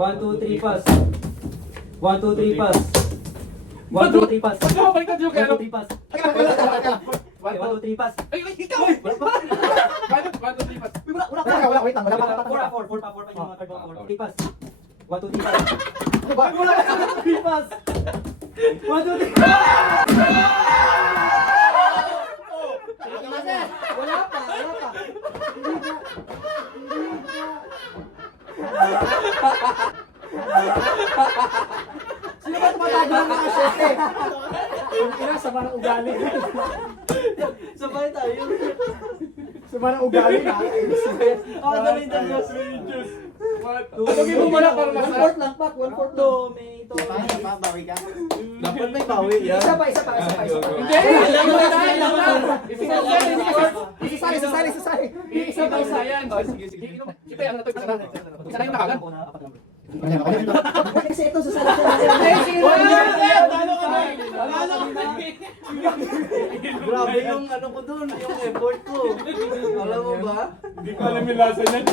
1, 2, 3, pass. 1, 2, 3, pass. 1, 2, 3, pass. 1, 2, 3, pass. 1, 2, 3, pass. Ay, ikaw! 1, 2, 3, pass. 1, 2, 3, pass. Wala pa pa yung mga card mo. 4, 3, pass. 1, 2, 3, pass. Wala ka 3, pass. 1, 2, 3, pass. Wala pa. Sino ba tumatago ng mga sete? Yung ina, sama ng ugali. Sabay tayo. Sama ng ugali na. Ako dali tayo. Tugin mo muna para One mas... fourth lang, Pak. One fourth To, lang. may ito. Bawi ka? Dapat may bawi yan. Isa pa. Hindi! Alam mo na! Isasali. Isa daw sayan. Sige. Kita yan na ito. Isa na yung nakagan. Kasi ito, sasali ko. Grabe yung ano ko dun, yung effort ko. Alam mo ba? Hindi ko alam yung lasa niyan.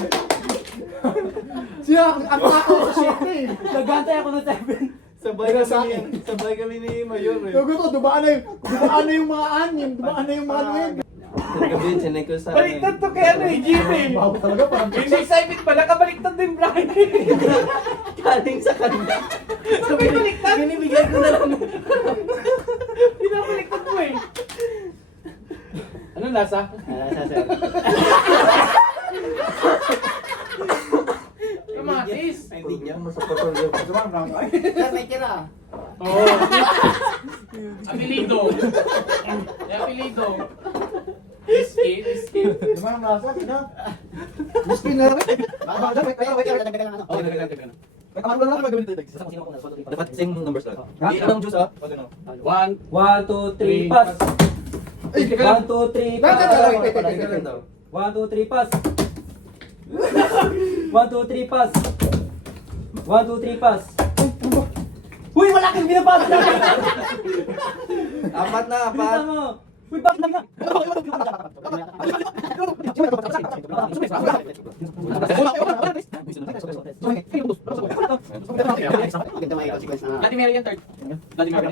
Siya, ang ako sa sete. Nagantay ako ng 7. Sabay kami ni Mayor eh. Tugo to, dumaan na yung mga anim, dumaan na yung mga anim. Gabi, chinay ko sa Baliktad to kaya ano eh, Jimmy. Bago talaga, parang Hindi excited pala, kabaliktad din, Brian. galing sa kanya. Sabay baliktad. Binibigay ko na lang. Pinabaliktad mo eh. Anong lasa? Kamatis. Ay, hindi niya masapotol yung May tira. Oo. Apelido. Apelido. Iski. Diba ang lasa? Gusto na rin. Dapat same numbers lang. Ilang juice ah? 1, 1, 2, 3, pass. 1, 2, 3, pass. 1, 2, 3, pass. 1, 2, 3, pass. 1, 2, 3, pass. Uy, wala kang binabasa! Apat na, Bisa mo! Uy, bakit lang na? Ganda mga ikaw sequence na. Vladimir yan third. Vladimir. 1,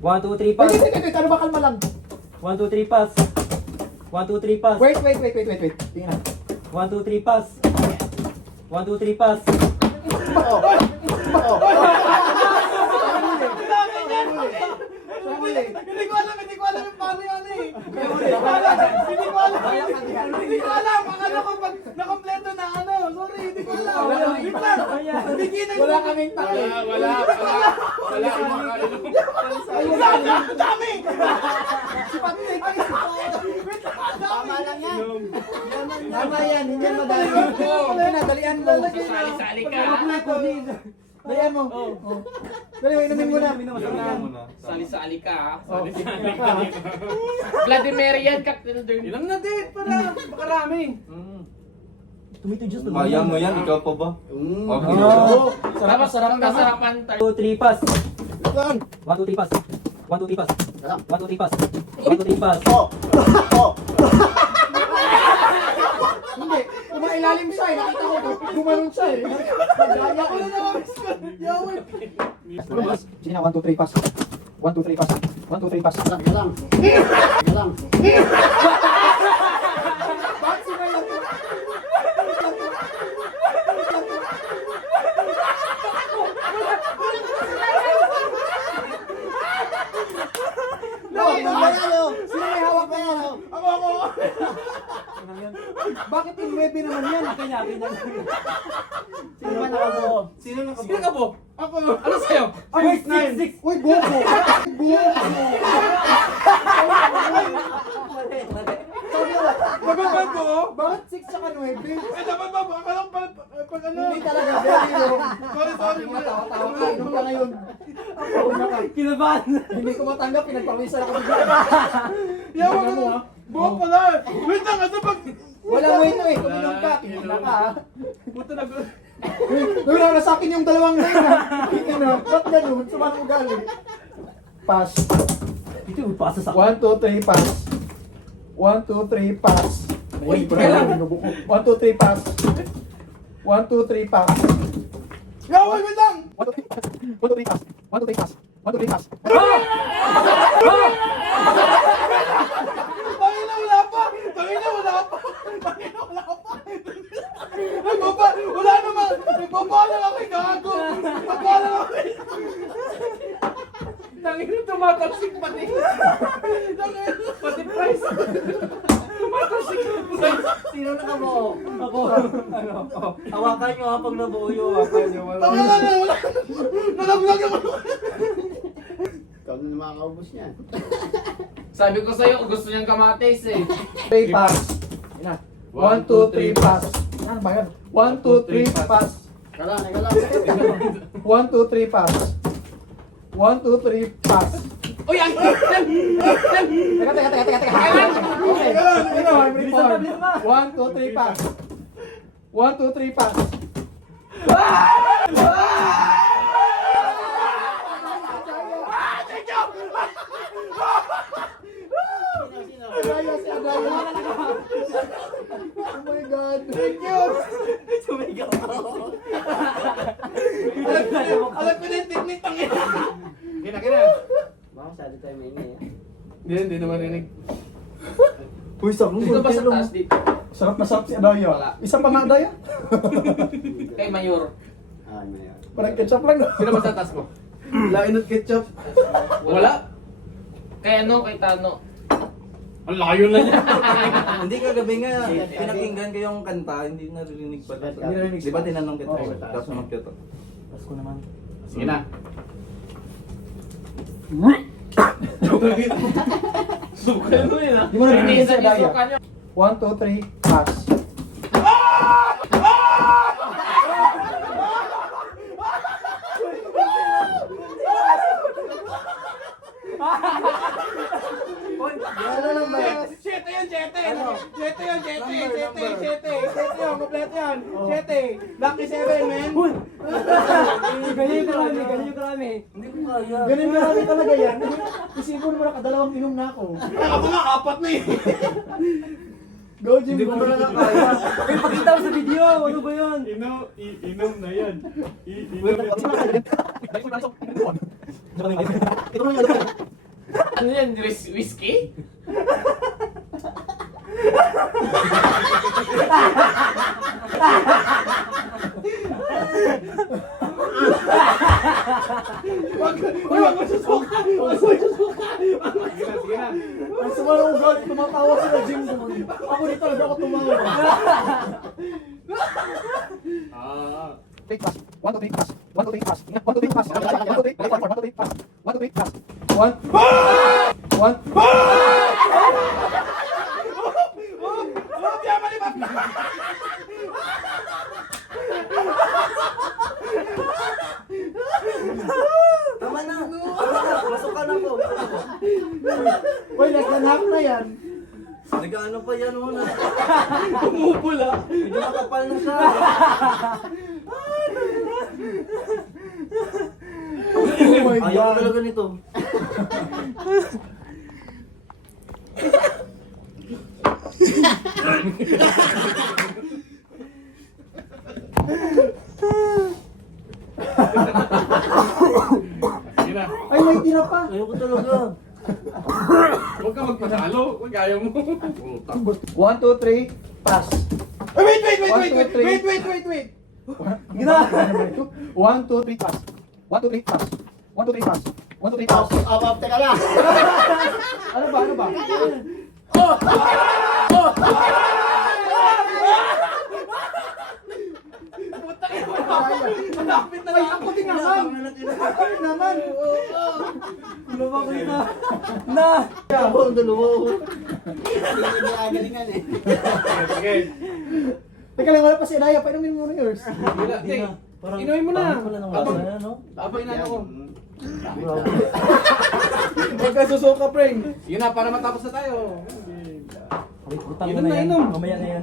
2, 3, pass. Wait, ano ba kalma lang? 1, 2, 3, pass. 1, 2, 3, pass. Wait. Tingnan na. 1, 2, 3, pass. 1, 2, 3, pass. Hindi ko alam yung paano yan eh. Hindi ko alam. Akala ko pag nakompleto na ano. Sorry, hindi ko alam. Wala kaming taki. Wala. Ang dami! Tama lang yan. Tama yan, hindi yan madali. Dalian mo. Sali-sali ka. Dalian mo. Dali, inumin mo na. Sali-sali ka. Sali-sali ka. Vladimir yan, cocktail din. Ilang na din para makarami. Tomato juice. Kaya mo yan, ikaw pa ba? Sarap ka. Sarapan 1, 2, 3, pass. Saan? 1, 2, 3, pass. 1, 2, 3, pass. Sarap. 1, 2, 3, pass. 1, 2, 3, pass. Hindi, kumailalim siya eh. Nakita ko, gumanon siya eh. Gaya ko na naman. Yawin. Sige na, 1, 2, 3, pass. 1, 2, 3, pass. 1, 2, 3, pass. Yan lang. Bakit sila lang? Sino may hawak na yan? Ako. Bakit yung baby naman yan? Kanya. Sino ba nakabuo? Sino nang Sino ka po? Ako. Ano sa'yo? Ay, 6. Uy, buo mo! Buo mo! Magbaban ko? Bakit 6 tsaka 9? Eh, dapat ba? Akala ko pag ano? Hindi talaga, very low. Sorry. Tawa ka, nung ka ngayon. Una ka. Kinabahan. Hindi ko matanggap, pinagpawisan ako bigla. Yawa Tingnan mo, ka. ha? Buhok pala. Wait lang, ano pag... Walang wait eh, kuminom ka, kinuna ka ha. Puta na... Uy, wala sa akin yung dalawang na yun ha. Ano, ba't ganun? Saan mo galing? Pass. Ito, pasa sa 1, 2, 3, pass. 1, 2, 3, pass. Uy, Wait, 1, 2, 3, pass. 1, 1, 2, 3, pass. Yaway, wait lang! 1, 2, 3, pass. 1, 2, 3, pass. 1, 2, 3, pass. 1, 2, 3, pass. Tangina, wala pa! Tangina, wala pa! Tangina, wala pa! Nagbaba! Wala naman! Nagbaba lang ako, gago! Nagbaba lang ako! Tangina, tumatalsik pati. Pati price. Tumatalsik yung price. Sino na mo? Ako. Ano? Oh, hawakan nyo ha pag nabuo yung hawakan nyo. Tangina na, wala! Nalaglag naman! Ikaw na naman makaubos niyan. Sabi ko sa'yo, gusto niyang kamatis eh. 3, pass. Yan na. 1, 2, 3, pass. Ano ba yan? 1, 2, 3, pass. Kala. 1, 2, 3, pass. 1, 2, 3, pass. Uy, ang yan! Teka. Okay. Bilisan na. 1, 2, 3, pass. 1, 2, 3, pass. Agaya si Agaya. Oh my God. Thank you. Sumigaw ako. Alam ko na yung technique ang ina. Kina. Baka masyado tayo maingay ha. Hindi naman rinig. Uy, sarong Dito ba sa taas dito? Sarap na sarap si Adaya. Wala. Isang pa nga Adaya. Kay Mayor. Ah, mayor. Parang ketchup lang. No? Sino ba sa taas mo? Lain at ketchup. Wala. Kay ano? Kay Tano. Ang layo na niya. Hindi kagabi nga, pinakinggan ko yung kanta, hindi narinig pa. Hindi narinig. Di ba tinanong kita? Oo. Tapos naman kita. Pasko naman. Sige na. Sukan mo yun ah. Di mo narinig si Minsan Adaya. yung suka niyo. 1, 2, 3, pass. Ano lang ba? Siyete yun, siyete. Ano? Siyete yun, siyete. Number. Siyete. Siyete yun, kompleto yan. Siyete. Lucky 7, man. Ganyan yung karami. Hindi ko kaya. Ganun marami talaga yan. Isipon mo na kadalawang inom na ako. Ako nga, apat na eh. Go, Jim. Hindi ko talaga kaya. Uy, pakita mo sa video. Ano ba yun? Inom na yan. Ano yan? Whiskey? Wag mo susuka! Wag mo susuka! Sige na. Ang sumarong God, tumatawa sila, Jim. Ako dito, talaga ako tumawa. Take pass. 1, 2, 3, pass. 1, 2, 3, pass. 1, 2, 3, pass. 1, 2, 3, pass. 1, 2, 3, pass. 1, 2, 3, pass. 1. Tama na! Masukan ako! Uy, less than half na yan. Nag-ano pa yan muna? Pumupula. Medyo makapal na siya. Oh my Ayaw ko God. talaga nito. Sige na. Ay, may tira pa. Ayaw ko talaga. Huwag ka magpatalo. Huwag ayaw mo. 1, 2, 3, pass. Ay, wait. 1, 2, 3, pass. 1, 2, 3, pass. 1, 2, 3, pass. 1, 2, 3, pass. Teka lang. Ano ba? Malapit na Ay, ako din naman. Ako din naman. Ano ba kita? Na! Ako ang dalawa. Hindi agalingan eh. Sige. Teka lang, wala pa si Edaya. Painumin mo na yours. Sige na. Tay, Parang inumin mo na. wala nang lasa na, no? Abay na ako. Huwag ka susuka, Preng. Sige na, para matapos na tayo. Utang Inom ko na, na yan. inom. Mamaya na yan.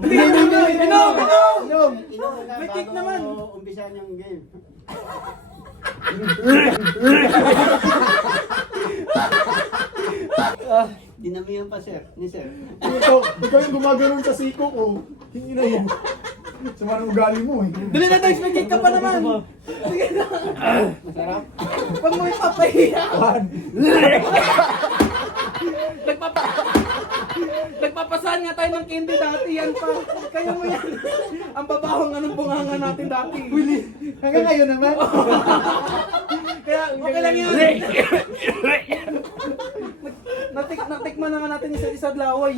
Inom! May kick naman. Umpisahan yung game. Dinamihan pa sir. Ni sir. Ikaw yung gumagano'n sa siko ko. Hindi na yun. Sama ng ugali mo eh. Dali na tayo, expected ka pa naman. Sige na. Masarap. Pag mo ipapahiya. Nagpapasahan nga tayo ng candy dati, yan pa. Kaya mo yan. Ang babaho nga ng bunganga natin dati. Willy. Hanggang ngayon naman. Kaya okay lang yan. Natikman na nga natin isa-isa laway.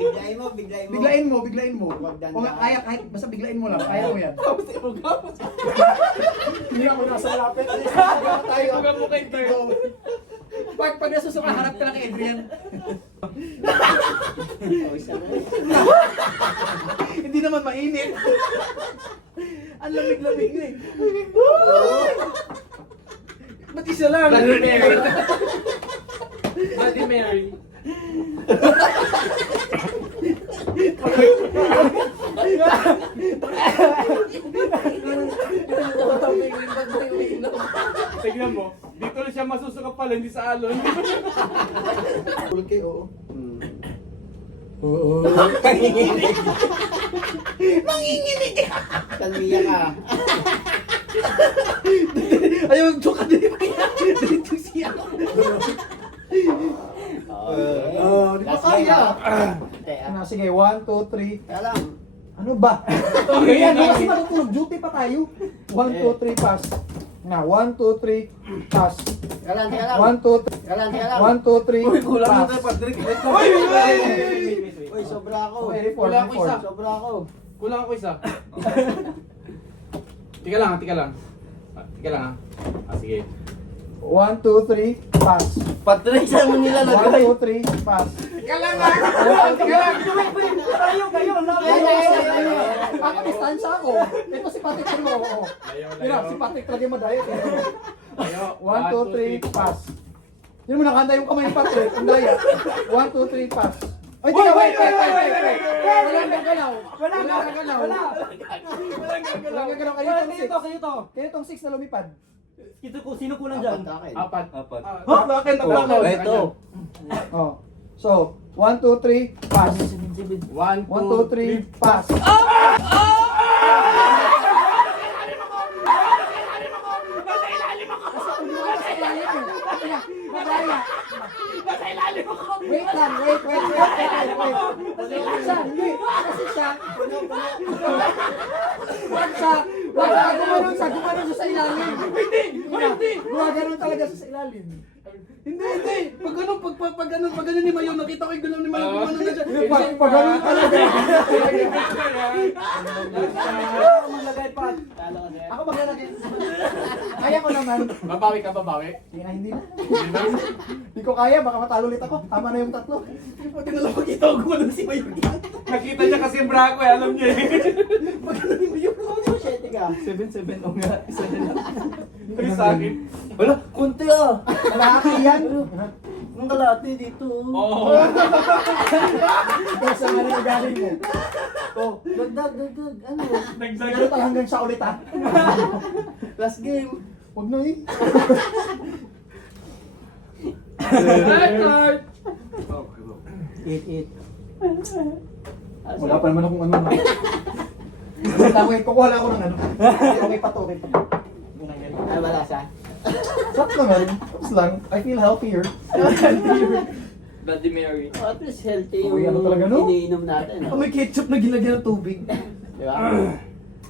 Biglain mo, biglain mo. Biglain mo, biglain mo. Wag dandan. O nga, kaya, kahit basta biglain mo lang. Kaya mo yan. Hindi ako nasa lapit. Tayo. Huwag mo kay Bert. Pag nasusuka, harap ka lang kay Adrian. Hindi naman mainit. Ang lamig-lamig na eh. Ba't isa lang? Bloody Mary. Bloody Mary. Tignan mo, dito na siya masusuka pala, hindi sa alon. Ulke, oo. Kalmiya ka. Ayaw, joke ka din. Dito siya. Di ba kaya? Ano, sige, 1, 2, 3. Kaya lang. Ano ba? Okay, Ayan, okay. kasi matutulog. Duty pa tayo. 1, 2, 3, pass. Na, 1, 2, 3, pass. Kaya lang, kaya lang. 1, 2, 3. Kaya lang, kaya lang. 1, 2, 3, Uy, kulang na pass. tayo, Patrick. Uy, sobra ako. Okay, reform, Wala ako reform. isa. Sobra ako. Kulang ako isa. Tika lang, tika lang. Tika lang ha. Sige. 1, 2, 3, pass. Patrick, saan mo 1, nilalagay? 2, 3, pass. Tika lang ha. Kayo, ako distansya ako. Ito si Patrick mo. Oh. Yun si Patrick talaga madaya. 1, 2, 3, pass. Yun mo nakahanda yung kamay ni Patrick. Ang daya. 1, 2, 3, pass. Ay, tika, wait. Walang gagalaw. Walang gagalaw. Walang gagalaw. Kayo itong 6 na lumipad. Sino kulang dyan? Apat. Apat. Ha? Bakit? Oh, Ito. Oh. So, 1, 2, 3, pass. 1, 1, 2, 3, pass. Wait lang, wait. Hindi. Kasi siya. Wag siya gumanon siya sa ilalim. Hindi. Gumaganon talaga siya sa ilalim. Hindi. Pag ganun ni Mayo, nakita ko yung gano'n ni Mayo, gumano na siya. Pag ganon talaga. Maglagay pa. Ako maglalagay. Kaya ko naman. Babawi ka, babawi. Hindi na. Hindi ko kaya, baka matalo ulit ako. Tama na yung tatlo. Pati na lang makita ko gumano si Mayo. Nakita niya kasi yung braco eh, alam niya eh. Pag ganun ni Mayo. Siyete ka. 7-7 o nga, isa na lang. Sabi sa akin. Wala, kunti ah. Malaki yan. Ang kalati dito. Oo. Kaya sa mga nagaling mo. Oh, dagdag. Ano? Pero tayo hanggang sa ulit ha. Last game. Huwag na eh. Record! 8. Wala pa naman akong ano. Wait, kukuha lang ako ng ano. Okay pa to. Ay, wala siya. Sap naman. Tapos lang. I feel healthier. Bloody Mary. Oh, at least healthy Uy, yung ano talaga, no? iniinom natin. Oh, may ketchup na gilagyan ng tubig. Di ba?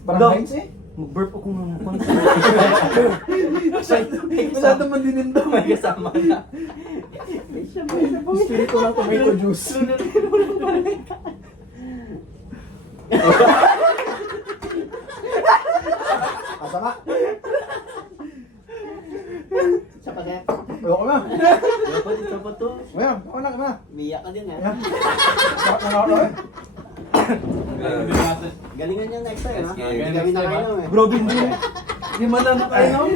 Parang Heinz eh. Mag-burp ako ng Wala naman din ito. May kasama na. Spirito ng tomato juice. Masama. Siya pa kaya. Ayoko na. Dapat ito pa to. Ayan, ako na. Miyak ka din eh. Ayan. Sarap na ako eh. Galingan niya next time ha. Yes, Hindi kami nakainom eh. Bro, hindi. Hindi man lang nakainom.